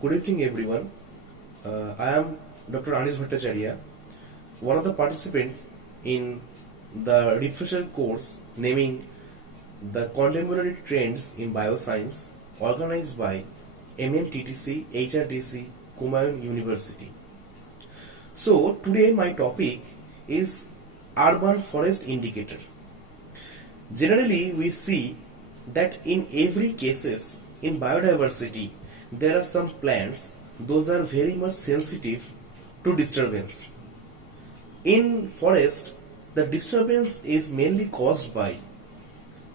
Good evening, everyone. I am Dr. Anis Bhattacharya, one of the participants in the refresher course naming the Contemporary Trends in Bioscience organized by MMTTC HRTC Kumaun University. So, today my topic is urban forest indicator. Generally, we see that in every cases in biodiversity, there are some plants, those are very much sensitive to disturbance. In forest, the disturbance is mainly caused by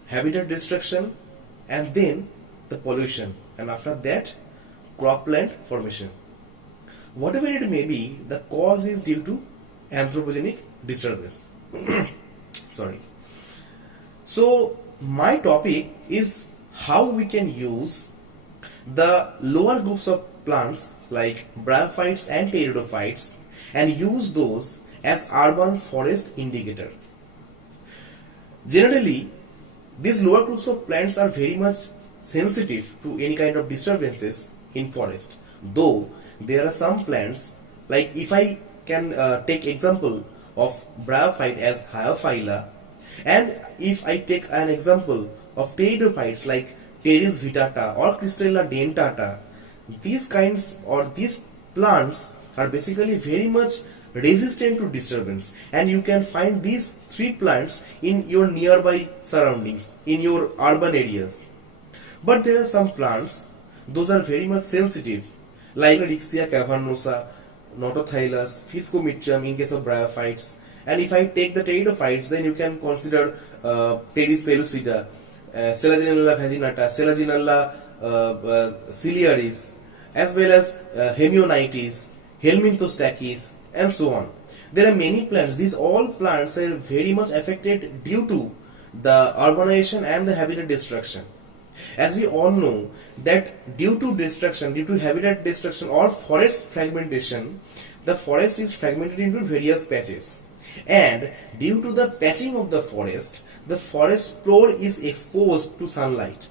habitat destruction and then the pollution, and after that cropland formation. Whatever it may be, the cause is due to anthropogenic disturbance. Sorry. So my topic is how we can use the lower groups of plants like Bryophytes and Pteridophytes and use those as urban forest indicator. Generally, these lower groups of plants are very much sensitive to any kind of disturbances in forest. Though there are some plants, like if I can take example of Bryophyte as Hyophylla, and if I take an example of Pteridophytes like Pteris vittata or Crystalla dentata, these kinds or these plants are basically very much resistant to disturbance, and you can find these three plants in your nearby surroundings, in your urban areas. But there are some plants, those are very much sensitive, like Rixia cavernosa, Notothyllus, Physcomitrium in case of Bryophytes. And if I take the Pteridophytes, then you can consider Pteris pellucida, Selaginella vaginata, Selaginella ciliaris, as well as Hemionitis, Helminthostachys, and so on. There are many plants. These all plants are very much affected due to the urbanization and the habitat destruction. As we all know that due to destruction, due to habitat destruction or forest fragmentation, the forest is fragmented into various patches. And due to the patching of the forest floor is exposed to sunlight.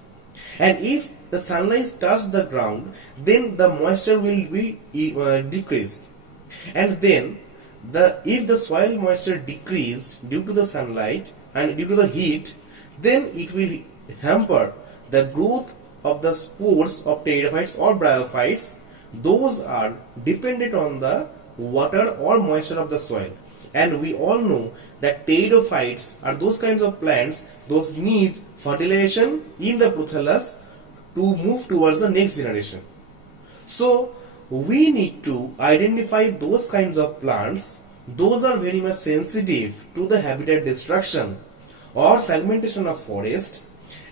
And if the sunlight touches the ground, then the moisture will be decreased. And then if the soil moisture decreased due to the sunlight and due to the heat, then it will hamper the growth of the spores of pteridophytes or bryophytes. Those are dependent on the water or moisture of the soil. And we all know that pteridophytes are those kinds of plants, those need fertilization in the prothallus to move towards the next generation. So we need to identify those kinds of plants, those are very much sensitive to the habitat destruction or fragmentation of forest,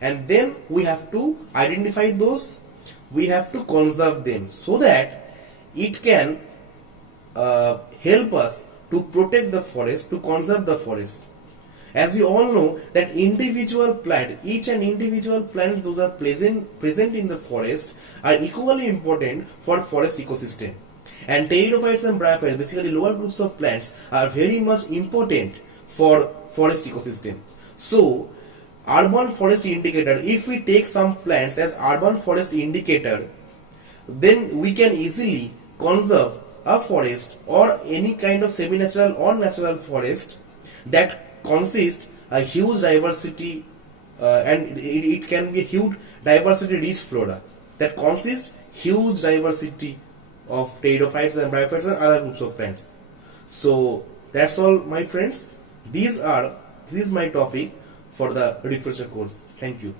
and then we have to identify those, we have to conserve them so that it can help us to protect the forest, to conserve the forest. As we all know that individual plant, each and individual plant those are present in the forest are equally important for forest ecosystem. And Pteridophytes and Bryophytes, basically lower groups of plants, are very much important for forest ecosystem. So urban forest indicator, if we take some plants as urban forest indicator, then we can easily conserve a forest or any kind of semi-natural or natural forest that consists a huge diversity and it can be a huge diversity rich flora that consists huge diversity of pteridophytes and bryophytes and other groups of plants. So that's all, my friends. This is my topic for the refresher course. Thank you.